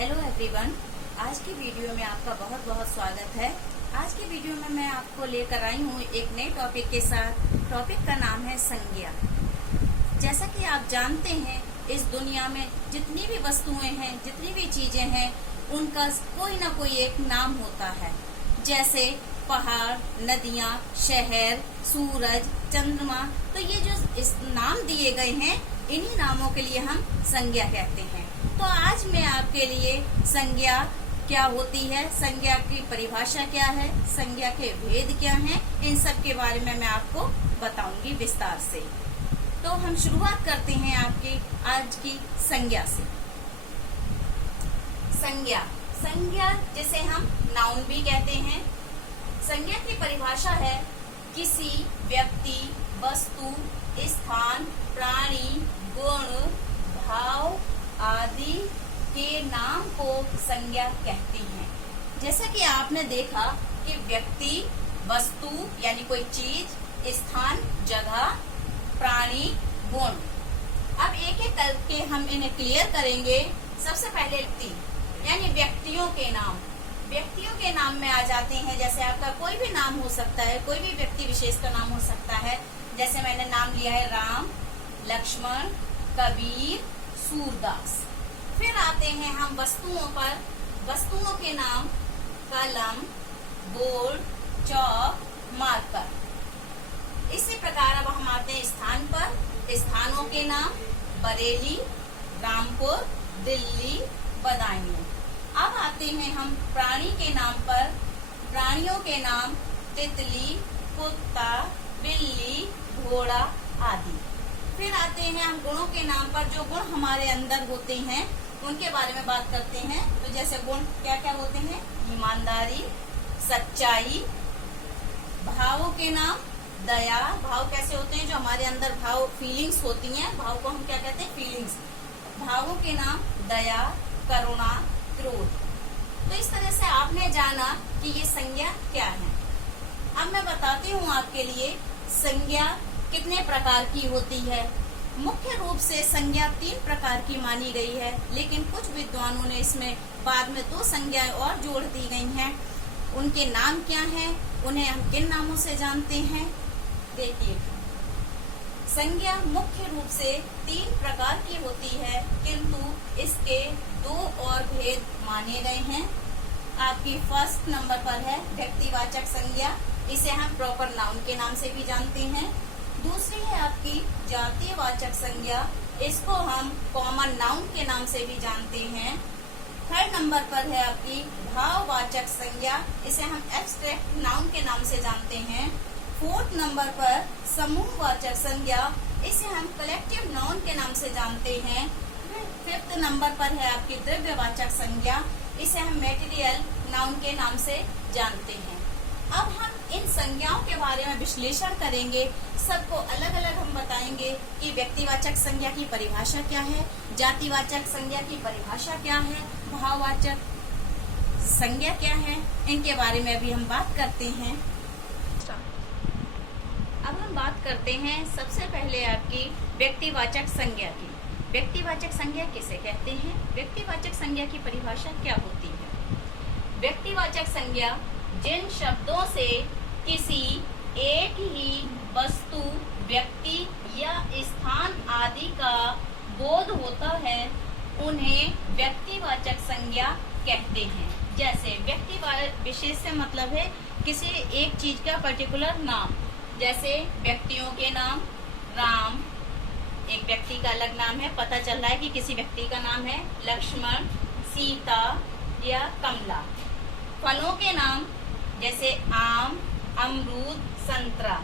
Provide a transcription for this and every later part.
Hello everyone, आज की video में आपका बहुत बहुत स्वागत है। आज की वीडियो में मैं आपको लेकर आई हूँ एक नए टॉपिक के साथ। टॉपिक का नाम है संज्ञा। जैसा कि आप जानते हैं, इस दुनिया में जितनी भी वस्तुएं हैं, जितनी भी चीजें हैं, उनका कोई ना कोई एक नाम होता है। जैसे पहाड़, नदियाँ, शहर, सूरज, चंद्रमा। तो ये जो इस नाम दिए गए हैं, इन्हीं नामों के लिए हम संज्ञा कहते हैं। तो आज मैं आपके लिए संज्ञा क्या होती है, संज्ञा की परिभाषा क्या है, संज्ञा के भेद क्या हैं, इन सब के बारे में मैं आपको बताऊंगी विस्तार से। तो हम शुरुआत करते हैं आपकी आज की संज्ञा से। संज्ञा, संज्ञा जिसे हम नाउन भी कहते हैं। संज्ञा की परिभाषा है किसी व्यक्ति, वस्तु, स्थान, प्राणी, गुण, भाव आदि के नाम को संज्ञा कहती हैं। जैसा कि आपने देखा कि व्यक्ति, वस्तु यानी कोई चीज, स्थान जगह, प्राणी, गुण। अब एक एक करके हम इन्हें क्लियर करेंगे। सबसे पहले व्यक्ति यानी व्यक्तियों के नाम। व्यक्तियों के नाम में आ जाते हैं, जैसे आपका कोई भी नाम हो सकता है, कोई भी व्यक्ति विशेष का नाम हो सकता है। जैसे मैंने नाम लिया है राम, लक्ष्मण, कबीर, सूरदास। फिर आते हैं हम वस्तुओं पर। वस्तुओं के नाम कलम, बोर्ड, चौक, मार्कर। इसी प्रकार अब हम आते हैं स्थान पर। स्थानों के नाम बरेली, रामपुर, दिल्ली, बदायूं। अब आते हैं हम प्राणी के नाम पर। प्राणियों के नाम तितली, कुत्ता, बिल्ली, घोड़ा आदि। फिर आते हैं हम गुणों के नाम पर। जो गुण हमारे अंदर होते हैं उनके बारे में बात करते हैं। तो जैसे गुण क्या क्या होते हैं? ईमानदारी, सच्चाई। भावों के नाम दया। भाव कैसे होते हैं? जो हमारे अंदर भाव, फीलिंग्स होती हैं, भाव को हम क्या कहते हैं? फीलिंग्स। भावों के नाम दया, करुणा, क्रोध। तो इस तरह से आपने जाना कि ये संज्ञा क्या है। अब मैं बताती हूँ आपके लिए संज्ञा कितने प्रकार की होती है। मुख्य रूप से संज्ञा 3 प्रकार की मानी गई है, लेकिन कुछ विद्वानों ने इसमें बाद में 2 संज्ञाएं और जोड़ दी गई हैं। उनके नाम क्या हैं, उन्हें हम किन नामों से जानते हैं? देखिए, संज्ञा मुख्य रूप से 3 प्रकार की होती है, किंतु इसके 2 और भेद माने गए हैं। आपकी फर्स्ट नंबर पर है व्यक्तिवाचक संज्ञा। इसे हम प्रॉपर नाउन के नाम से भी जानते हैं। दूसरी है आपकी जातिवाचक संज्ञा। इसको हम कॉमन नाउन के नाम से भी जानते हैं। थर्ड नंबर पर है आपकी भाववाचक संज्ञा। इसे हम एब्स्ट्रैक्ट नाउन के नाम से जानते हैं। फोर्थ नंबर पर समूहवाचक संज्ञा। इसे हम कलेक्टिव नाउन के नाम से जानते हैं। फिफ्थ नंबर पर है आपकी द्रव्यवाचक संज्ञा। इसे हम मटेरियल नाउन के नाम से जानते हैं। अब हम इन संज्ञाओं के बारे में विश्लेषण करेंगे। सबको अलग अलग हम बताएंगे कि व्यक्तिवाचक संज्ञा की परिभाषा क्या है, जातिवाचक संज्ञा की परिभाषा क्या है, भाववाचक संज्ञा क्या है। इनके बारे में अभी हम बात करते हैं। अब हम बात करते हैं सबसे पहले आपकी व्यक्तिवाचक संज्ञा की। व्यक्तिवाचक संज्ञा किसे कहते हैं? व्यक्तिवाचक संज्ञा की परिभाषा क्या होती है? व्यक्तिवाचक संज्ञा जिन शब्दों से किसी एक ही वस्तु, व्यक्ति या स्थान आदि का बोध होता है, उन्हें व्यक्तिवाचक संज्ञा कहते हैं। जैसे व्यक्ति विशेष से मतलब है किसी एक चीज का पर्टिकुलर नाम। जैसे व्यक्तियों के नाम राम, एक व्यक्ति का अलग नाम है, पता चल रहा है कि किसी व्यक्ति का नाम है लक्ष्मण, सीता या कमला। फलों के नाम जैसे आम, अमरूद, संतरा।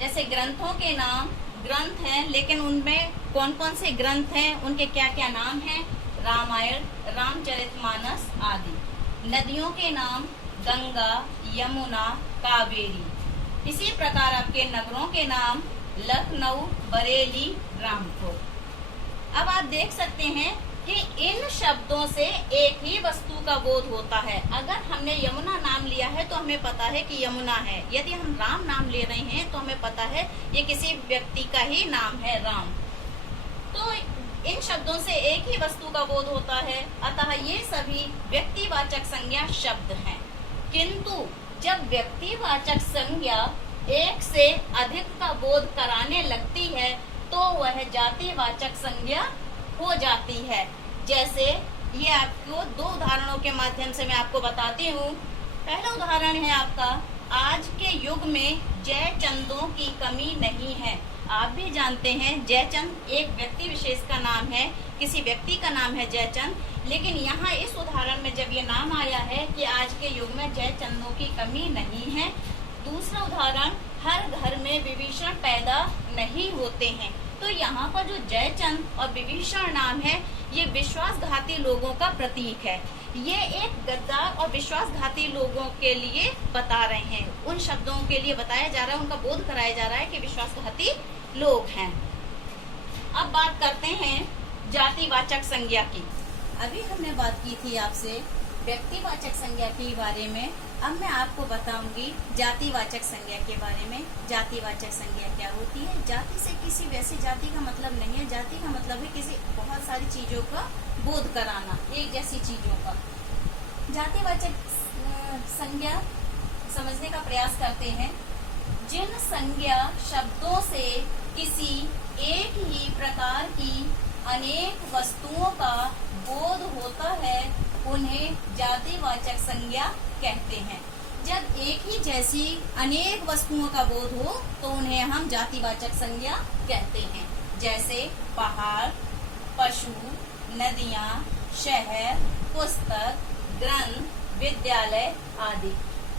जैसे ग्रंथों के नाम ग्रंथ हैं, लेकिन उनमें कौन कौन से ग्रंथ हैं, उनके क्या क्या नाम हैं? रामायण, रामचरितमानस आदि। नदियों के नाम गंगा, यमुना, कावेरी। इसी प्रकार आपके नगरों के नाम लखनऊ, बरेली, रामपुर। अब आप देख सकते हैं कि इन शब्दों से एक ही वस्तु का बोध होता है। अगर हमने यमुना नाम लिया है तो हमें पता है कि यमुना है। यदि हम राम नाम ले रहे हैं तो हमें पता है ये किसी व्यक्ति का ही नाम है, राम। तो इन शब्दों से एक ही वस्तु का बोध होता है, अतः ये सभी व्यक्तिवाचक संज्ञा शब्द हैं। किंतु जब व्यक्तिवाचक संज्ञा एक से अधिक का बोध कराने लगती है तो वह जातिवाचक संज्ञा हो जाती है। जैसे ये आपको दो उदाहरणों के माध्यम से मैं आपको बताती हूँ। पहला उदाहरण है आपका, आज के युग में जयचंदों की कमी नहीं है। आप भी जानते हैं जयचंद एक व्यक्ति विशेष का नाम है, किसी व्यक्ति का नाम है जयचंद, लेकिन यहाँ इस उदाहरण में जब ये नाम आया है कि आज के युग में जयचंदों की कमी नहीं है। दूसरा उदाहरण, हर घर में विभीषण पैदा नहीं होते हैं। तो यहाँ पर जो जयचंद और विभीषण नाम है, ये विश्वासघाती लोगों का प्रतीक है। ये एक गद्दार और विश्वासघाती लोगों के लिए बता रहे हैं, उन शब्दों के लिए बताया जा रहा है, उनका बोध कराया जा रहा है कि विश्वासघाती लोग हैं। अब बात करते हैं जातिवाचक संज्ञा की। अभी हमने बात की थी आपसे व्यक्तिवाचक संज्ञा के बारे में, अब मैं आपको बताऊंगी जातिवाचक संज्ञा के बारे में। जातिवाचक संज्ञा क्या होती है? जाति से किसी वैसी जाति का मतलब नहीं है, जाति का मतलब है किसी बहुत सारी चीजों का बोध कराना, एक जैसी चीजों का। जातिवाचक संज्ञा समझने का प्रयास करते हैं। जिन संज्ञा शब्दों से किसी एक ही प्रकार की अनेक वस्तुओं का बोध होता है उन्हें जातिवाचक संज्ञा कहते हैं। जब एक ही जैसी अनेक वस्तुओं का बोध हो तो उन्हें हम जातिवाचक संज्ञा कहते हैं। जैसे पहाड़, पशु, नदियाँ, शहर, पुस्तक, ग्रंथ, विद्यालय आदि।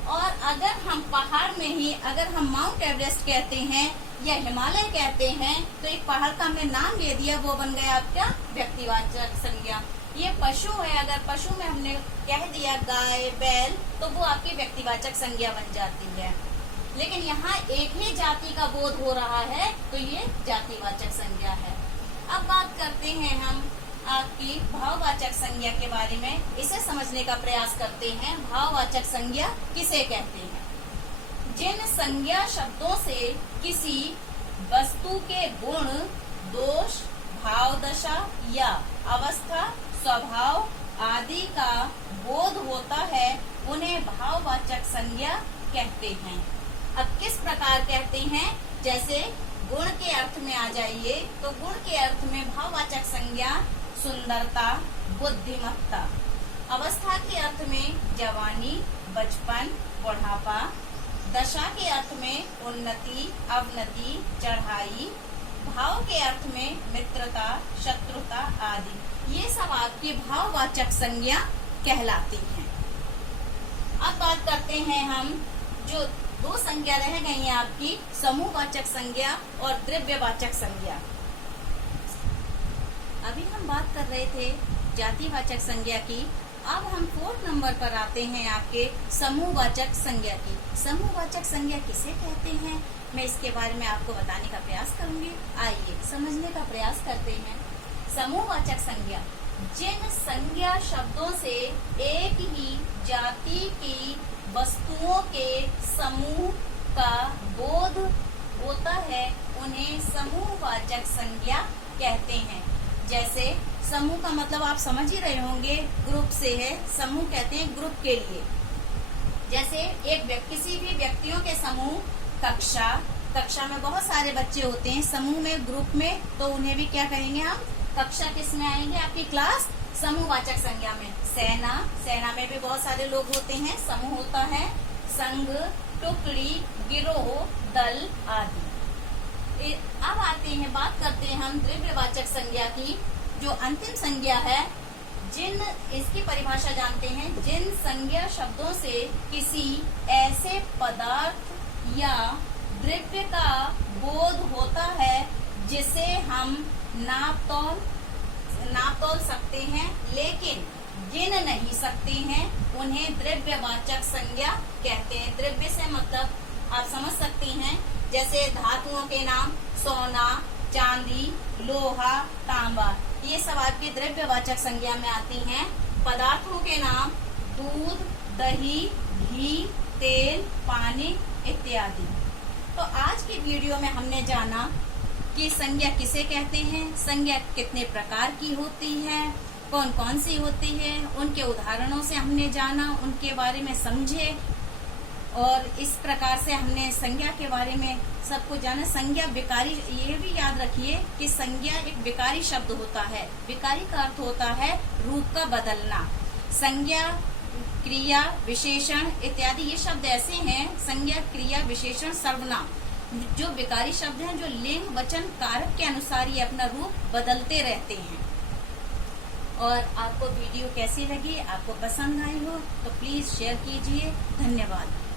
और अगर हम पहाड़ में ही अगर हम माउंट एवरेस्ट कहते हैं या हिमालय कहते हैं तो एक पहाड़ का हमने नाम ले दिया, वो बन गया आपका व्यक्तिवाचक संज्ञा। ये पशु है, अगर पशु में हमने कह दिया गाय, बैल, तो वो आपकी व्यक्तिवाचक संज्ञा बन जाती है। लेकिन यहाँ एक ही जाति का बोध हो रहा है तो ये जातिवाचक संज्ञा है। अब बात करते हैं हम आपकी भाववाचक संज्ञा के बारे में। इसे समझने का प्रयास करते हैं। भाववाचक संज्ञा किसे कहते हैं? जिन संज्ञा शब्दों से किसी वस्तु के गुण, दोष, भाव दशा या अवस्था, स्वभाव आदि का बोध होता है उन्हें भाववाचक संज्ञा कहते हैं। अब किस प्रकार कहते हैं? जैसे गुण के अर्थ में आ जाइए तो गुण के अर्थ में भाववाचक संज्ञा सुंदरता, बुद्धिमत्ता। अवस्था के अर्थ में जवानी, बचपन, बुढ़ापा। दशा के अर्थ में उन्नति, अवनति, चढ़ाई। भाव के अर्थ में मित्रता, शत्रुता आदि। ये सब आपकी भाववाचक संज्ञा कहलाती हैं। अब बात करते हैं हम, जो दो संज्ञा रह गई हैं आपकी, समूहवाचक संज्ञा और द्रव्यवाचक संज्ञा। अभी हम बात कर रहे थे जातिवाचक संज्ञा की, अब हम 4 नंबर पर आते हैं आपके समूहवाचक संज्ञा की। समूहवाचक संज्ञा किसे कहते हैं, मैं इसके बारे में आपको बताने का प्रयास करूंगी। आइए समझने का प्रयास करते हैं। समूहवाचक संज्ञा, जिन संज्ञा शब्दों से एक ही जाति की वस्तुओं के समूह का बोध होता है उन्हें समूहवाचक संज्ञा कहते हैं। जैसे समूह का मतलब आप समझ ही रहे होंगे, ग्रुप से है, समूह कहते हैं ग्रुप के लिए। जैसे किसी भी व्यक्तियों के समूह, कक्षा में बहुत सारे बच्चे होते हैं, समूह में, ग्रुप में, तो उन्हें भी क्या कहेंगे हम? कक्षा किस में आएंगे? आपकी क्लास समूहवाचक संज्ञा में। सेना में भी बहुत सारे लोग होते हैं, समूह होता है। संघ, टुकड़ी, गिरोह, दल आदि। अब आते हैं, बात करते हैं हम द्रव्यवाचक संज्ञा की, जो अंतिम संज्ञा है। इसकी परिभाषा जानते हैं, जिन संज्ञा शब्दों से किसी ऐसे पदार्थ या द्रव्य का बोध होता है जिसे हम नाप तोल सकते हैं लेकिन गिन नहीं सकते हैं, उन्हें द्रव्यवाचक संज्ञा कहते हैं। द्रव्य से मतलब आप समझ सकती हैं, जैसे धातुओं के नाम सोना, चांदी, लोहा, तांबा, ये सब आपकी द्रव्यवाचक संज्ञा में आती हैं। पदार्थों के नाम दूध, दही, घी, तेल, पानी इत्यादि। तो आज की वीडियो में हमने जाना कि संज्ञा किसे कहते हैं, संज्ञा कितने प्रकार की होती है, कौन कौन सी होती है, उनके उदाहरणों से हमने जाना, उनके बारे में समझे और इस प्रकार से हमने संज्ञा के बारे में सबको जाना। संज्ञा विकारी, ये भी याद रखिए कि संज्ञा एक विकारी शब्द होता है। विकारी का अर्थ होता है रूप का बदलना। संज्ञा, क्रिया, विशेषण इत्यादि ये शब्द ऐसे हैं, संज्ञा, क्रिया, विशेषण, सर्वनाम, जो विकारी शब्द हैं, जो लिंग, वचन, कारक के अनुसार ये अपना रूप बदलते रहते हैं। और आपको वीडियो कैसी लगी, आपको पसंद आई हो तो प्लीज शेयर कीजिए। धन्यवाद।